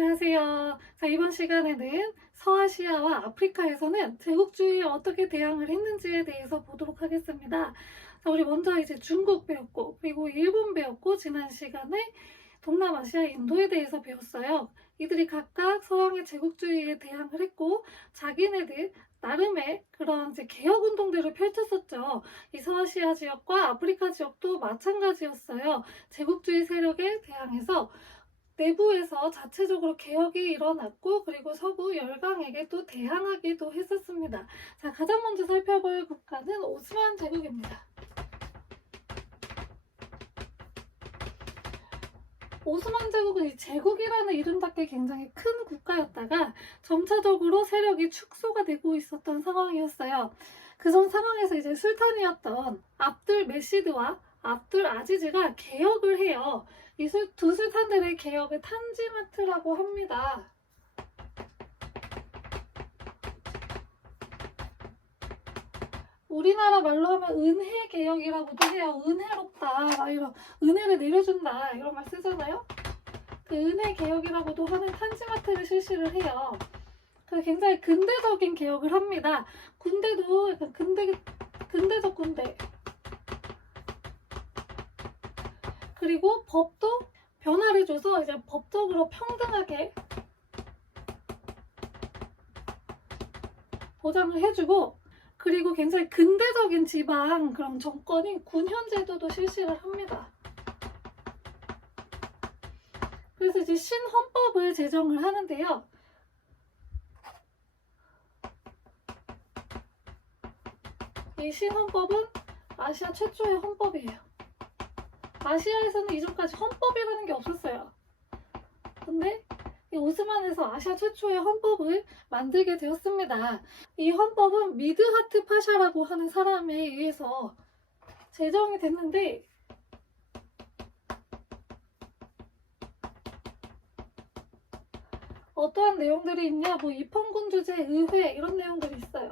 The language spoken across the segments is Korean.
안녕하세요. 자, 이번 시간에는 서아시아와 아프리카에서는 제국주의에 어떻게 대항을 했는지에 대해서 보도록 하겠습니다. 자, 우리 먼저 이제 중국 배웠고, 그리고 일본 배웠고, 지난 시간에 동남아시아 인도에 대해서 배웠어요. 이들이 각각 서양의 제국주의에 대항을 했고, 자기네들 나름의 그런 이제 개혁 운동들을 펼쳤었죠. 이 서아시아 지역과 아프리카 지역도 마찬가지였어요. 제국주의 세력에 대항해서 내부에서 자체적으로 개혁이 일어났고, 그리고 서구 열강에게 또 대항하기도 했었습니다. 자, 가장 먼저 살펴볼 국가는 오스만 제국입니다. 오스만 제국은 이 제국이라는 이름답게 굉장히 큰 국가였다가 점차적으로 세력이 축소가 되고 있었던 상황이었어요. 그전 상황에서 이제 술탄이었던 압둘 메시드와 압둘 아지즈가 개혁을 해요. 이 두 술탄들의 개혁을 탄지마트라고 합니다. 우리나라 말로 하면 은혜 개혁이라고도 해요. 은혜롭다, 막 이런 은혜를 내려준다 이런 말 쓰잖아요. 그 은혜 개혁이라고도 하는 탄지마트를 실시를 해요. 그 굉장히 근대적인 개혁을 합니다. 군대도 약간 근대적 군대. 그리고 법도 변화를 줘서 이제 법적으로 평등하게 보장을 해주고, 그리고 굉장히 근대적인 지방 그런 정권인 군현제도도 실시를 합니다. 그래서 이제 신헌법을 제정을 하는데요. 이 신헌법은 아시아 최초의 헌법이에요. 아시아에서는 이전까지 헌법이라는 게 없었어요. 근데 이 오스만에서 아시아 최초의 헌법을 만들게 되었습니다. 이 헌법은 미드하트 파샤라고 하는 사람에 의해서 제정이 됐는데, 어떠한 내용들이 있냐, 뭐 입헌군 주제, 의회 이런 내용들이 있어요.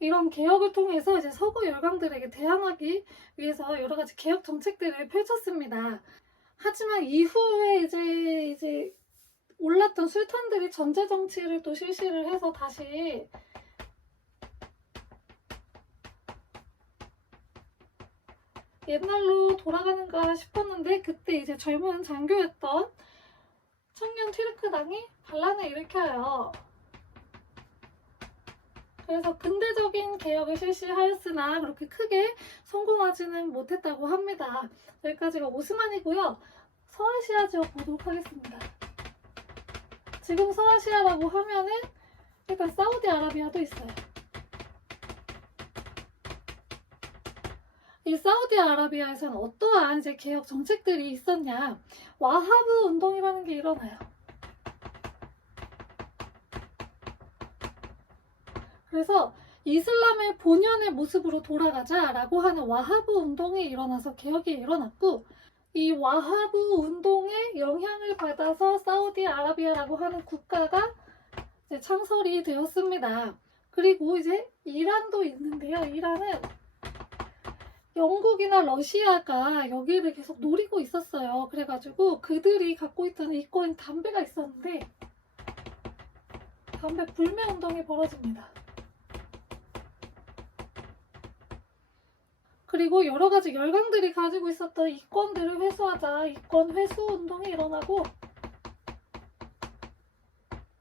이런 개혁을 통해서 이제 서구 열강들에게 대항하기 위해서 여러 가지 개혁 정책들을 펼쳤습니다. 하지만 이후에 이제 올랐던 술탄들이 전제 정치를 또 실시를 해서 다시 옛날로 돌아가는가 싶었는데, 그때 이제 젊은 장교였던 청년 튀르크당이 반란을 일으켜요. 그래서 근대적인 개혁을 실시하였으나 그렇게 크게 성공하지는 못했다고 합니다. 여기까지가 오스만이고요. 서아시아 지역 보도록 하겠습니다. 지금 서아시아라고 하면은 일단 사우디아라비아도 있어요. 이 사우디아라비아에서는 어떠한 이제 개혁 정책들이 있었냐? 와하브 운동이라는 게 일어나요. 그래서 이슬람의 본연의 모습으로 돌아가자라고 하는 와하브 운동이 일어나서 개혁이 일어났고, 이 와하브 운동의 영향을 받아서 사우디아라비아라고 하는 국가가 이제 창설이 되었습니다. 그리고 이제 이란도 있는데요. 이란은 영국이나 러시아가 여기를 계속 노리고 있었어요. 그래가지고 그들이 갖고 있던 이권인 담배가 있었는데, 담배 불매 운동이 벌어집니다. 그리고 여러 가지 열강들이 가지고 있었던 이권들을 회수하자, 이권 회수 운동이 일어나고,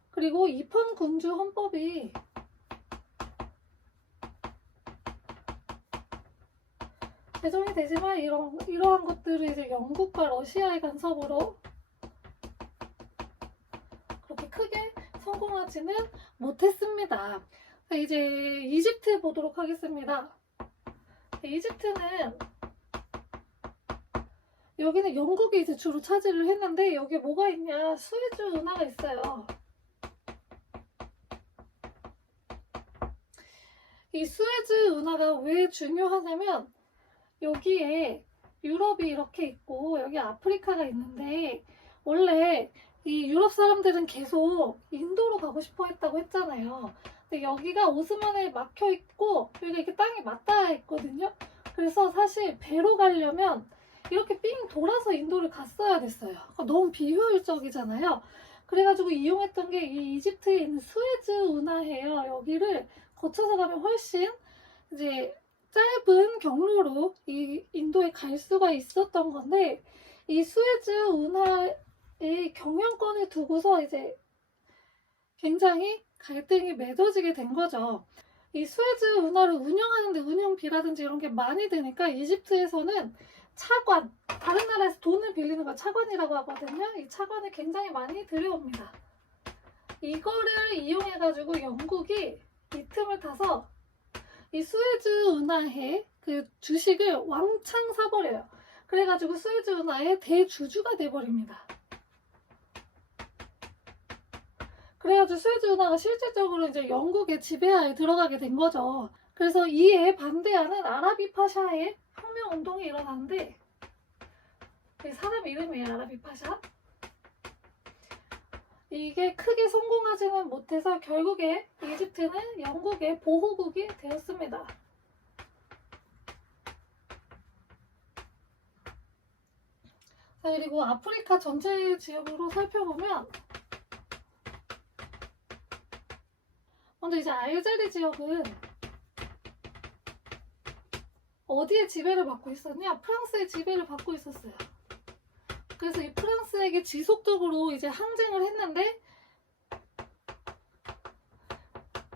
그리고 입헌군주 헌법이 제정이 되지만 이러한 것들을 이제 영국과 러시아의 간섭으로 그렇게 크게 성공하지는 못했습니다. 이제 이집트 보도록 하겠습니다. 이집트는 여기는 영국이 이제 주로 차지를 했는데, 여기에 뭐가 있냐, 수에즈 운하가 있어요. 이 수에즈 운하가 왜 중요하냐면, 여기에 유럽이 이렇게 있고 여기 아프리카가 있는데, 원래 이 유럽 사람들은 계속 인도로 가고 싶어 했다고 했잖아요. 근데 여기가 오스만에 막혀 있고 여기가 이렇게 땅이 맞닿아 있거든요. 그래서 사실 배로 가려면 이렇게 삥 돌아서 인도를 갔어야 됐어요. 그러니까 너무 비효율적이잖아요. 그래가지고 이용했던 게 이 이집트에 있는 수에즈 운하예요. 여기를 거쳐서 가면 훨씬 이제 짧은 경로로 이 인도에 갈 수가 있었던 건데, 이 수에즈 운하의 경영권을 두고서 이제 굉장히 갈등이 맺어지게 된 거죠. 이 수에즈 운하를 운영하는데 운영비라든지 이런 게 많이 드니까 이집트에서는 차관, 다른 나라에서 돈을 빌리는 걸 차관이라고 하거든요. 이 차관을 굉장히 많이 들여옵니다. 이거를 이용해가지고 영국이 이 틈을 타서 이 수에즈 운하의 그 주식을 왕창 사버려요. 그래가지고 수에즈 운하의 대주주가 돼버립니다. 그래가지고 수에즈 운하가 실질적으로 이제 영국의 지배하에 들어가게 된 거죠. 그래서 이에 반대하는 아라비 파샤의 혁명 운동이 일어나는데, 사람 이름이에요, 아라비 파샤. 이게 크게 성공하지는 못해서 결국에 이집트는 영국의 보호국이 되었습니다. 자, 그리고 아프리카 전체 지역으로 살펴보면, 먼저 이제 알제리 지역은 어디에 지배를 받고 있었냐? 프랑스의 지배를 받고 있었어요. 그래서 이 프랑스에게 지속적으로 이제 항쟁을 했는데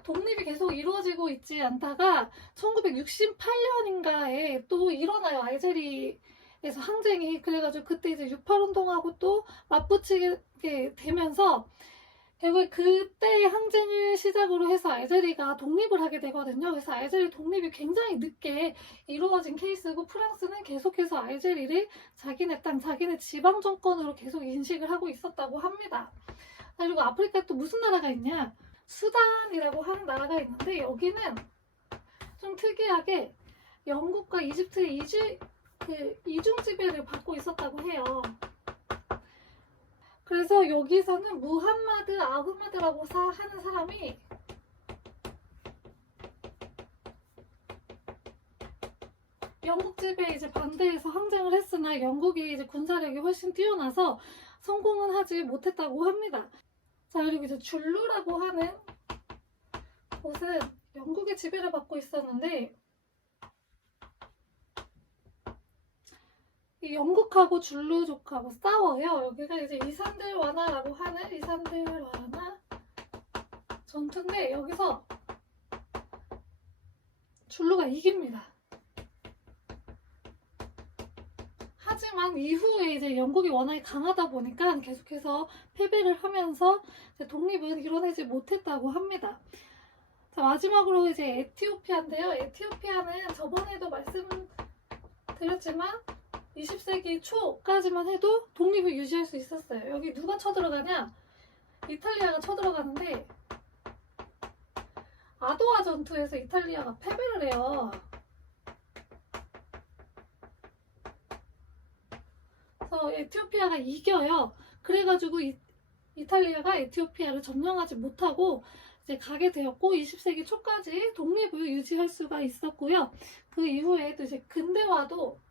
독립이 계속 이루어지고 있지 않다가 1968년인가에 또 일어나요. 알제리에서 항쟁이. 그래가지고 그때 이제 68 운동하고 또 맞붙이게 되면서 결국에 그때의 항쟁을 시작으로 해서 알제리가 독립을 하게 되거든요. 그래서 알제리 독립이 굉장히 늦게 이루어진 케이스고, 프랑스는 계속해서 알제리를 자기네 땅, 자기네 지방 정권으로 계속 인식을 하고 있었다고 합니다. 그리고 아프리카에 또 무슨 나라가 있냐? 수단이라고 하는 나라가 있는데, 여기는 좀 특이하게 영국과 이집트의 이중 지배를 받고 있었다고 해요. 그래서 여기서는 무함마드 아흐마드라고 하는 사람이 영국 지배에 이제 반대해서 항쟁을 했으나 영국이 이제 군사력이 훨씬 뛰어나서 성공은 하지 못했다고 합니다. 자, 그리고 이제 줄루라고 하는 곳은 영국의 지배를 받고 있었는데, 이 영국하고 줄루족하고 싸워요. 여기가 이제 이산들 와나라고 하는 이산들 와나 전투인데, 여기서 줄루가 이깁니다. 하지만 이후에 이제 영국이 워낙에 강하다 보니까 계속해서 패배를 하면서 독립은 이뤄내지 못했다고 합니다. 자, 마지막으로 이제 에티오피아인데요. 에티오피아는 저번에도 말씀드렸지만 20세기 초까지만 해도 독립을 유지할 수 있었어요. 여기 누가 쳐들어가냐? 이탈리아가 쳐들어가는데, 아도아 전투에서 이탈리아가 패배를 해요. 그래서 에티오피아가 이겨요. 그래가지고 이탈리아가 에티오피아를 점령하지 못하고 이제 가게 되었고, 20세기 초까지 독립을 유지할 수가 있었고요. 그 이후에도 이제 근대화도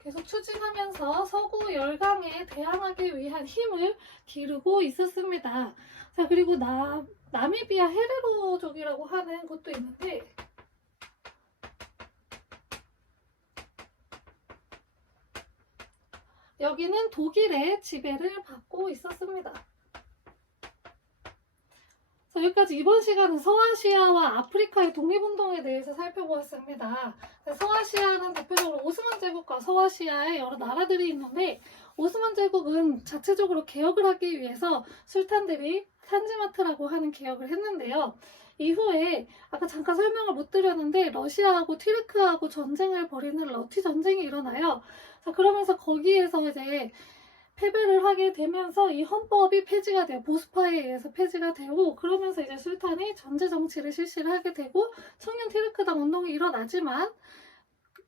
계속 추진하면서 서구 열강에 대항하기 위한 힘을 기르고 있었습니다. 자, 그리고 나미비아 헤레로족이라고 하는 곳도 있는데, 여기는 독일의 지배를 받고 있었습니다. 자, 여기까지 이번 시간은 서아시아와 아프리카의 독립운동에 대해서 살펴보았습니다. 서아시아는 대표적으로 오스만 제국과 서아시아의 여러 나라들이 있는데, 오스만 제국은 자체적으로 개혁을 하기 위해서 술탄들이 탄지마트라고 하는 개혁을 했는데요. 이후에 아까 잠깐 설명을 못 드렸는데, 러시아하고 튀르크하고 전쟁을 벌이는 러티 전쟁이 일어나요. 자, 그러면서 거기에서 이제 패배를 하게 되면서 이 헌법이 폐지가 돼요. 보스파에 의해서 폐지가 되고, 그러면서 이제 술탄이 전제 정치를 실시를 하게 되고, 청년 티르크당 운동이 일어나지만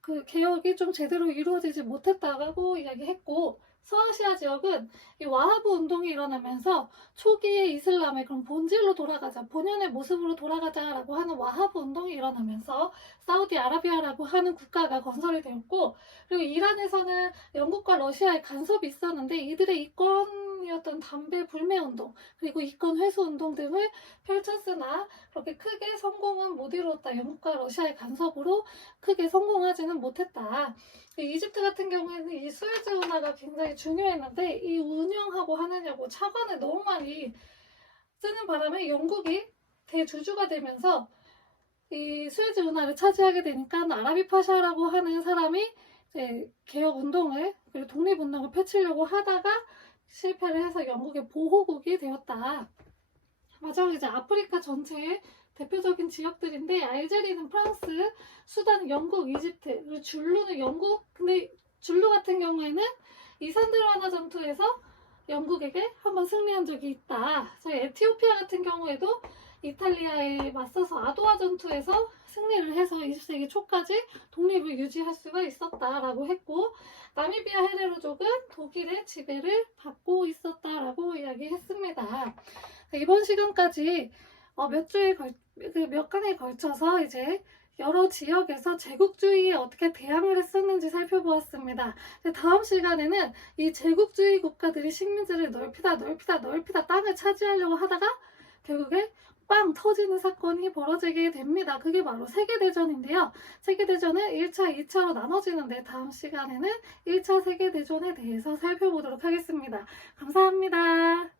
그 개혁이 좀 제대로 이루어지지 못했다고 이야기했고, 서아시아 지역은 이 와하브 운동이 일어나면서 초기의 이슬람의 그런 본질로 돌아가자, 본연의 모습으로 돌아가자라고 하는 와하브 운동이 일어나면서 사우디아라비아라고 하는 국가가 건설이 되었고, 그리고 이란에서는 영국과 러시아의 간섭이 있었는데 이들의 이권이었던 담배 불매 운동, 그리고 이권 회수 운동 등을 펼쳤으나 그렇게 크게 성공은 못 이루었다. 영국과 러시아의 간섭으로 크게 성공하지는 못했다. 이집트 같은 경우에는 이 수에즈 운하가 굉장히 중요했는데 이 운영하고 하느냐고 차관을 너무 많이 쓰는 바람에 영국이 대주주가 되면서 이 수에즈 운하를 차지하게 되니까 아라비 파샤라고 하는 사람이 이제 개혁 운동을 그리고 독립 운동을 펼치려고 하다가 실패를 해서 영국의 보호국이 되었다. 마지막으로 이제 아프리카 전체의 대표적인 지역들인데 알제리는 프랑스, 수단은 영국, 이집트, 그리고 줄루는 영국. 근데 줄루 같은 경우에는 이 산드라나 전투에서 영국에게 한번 승리한 적이 있다. 저희 에티오피아 같은 경우에도 이탈리아에 맞서서 아도아 전투에서 승리를 해서 20세기 초까지 독립을 유지할 수가 있었다라고 했고, 나미비아 헤레로족은 독일의 지배를 받고 있었다라고 이야기했습니다. 이번 시간까지 몇 강에 걸쳐서 이제 여러 지역에서 제국주의에 어떻게 대항을 했었는지 살펴보았습니다. 다음 시간에는 이 제국주의 국가들이 식민지를 넓히다 땅을 차지하려고 하다가 결국에 빵 터지는 사건이 벌어지게 됩니다. 그게 바로 세계대전인데요. 세계대전은 1차, 2차로 나눠지는데 다음 시간에는 1차 세계대전에 대해서 살펴보도록 하겠습니다. 감사합니다.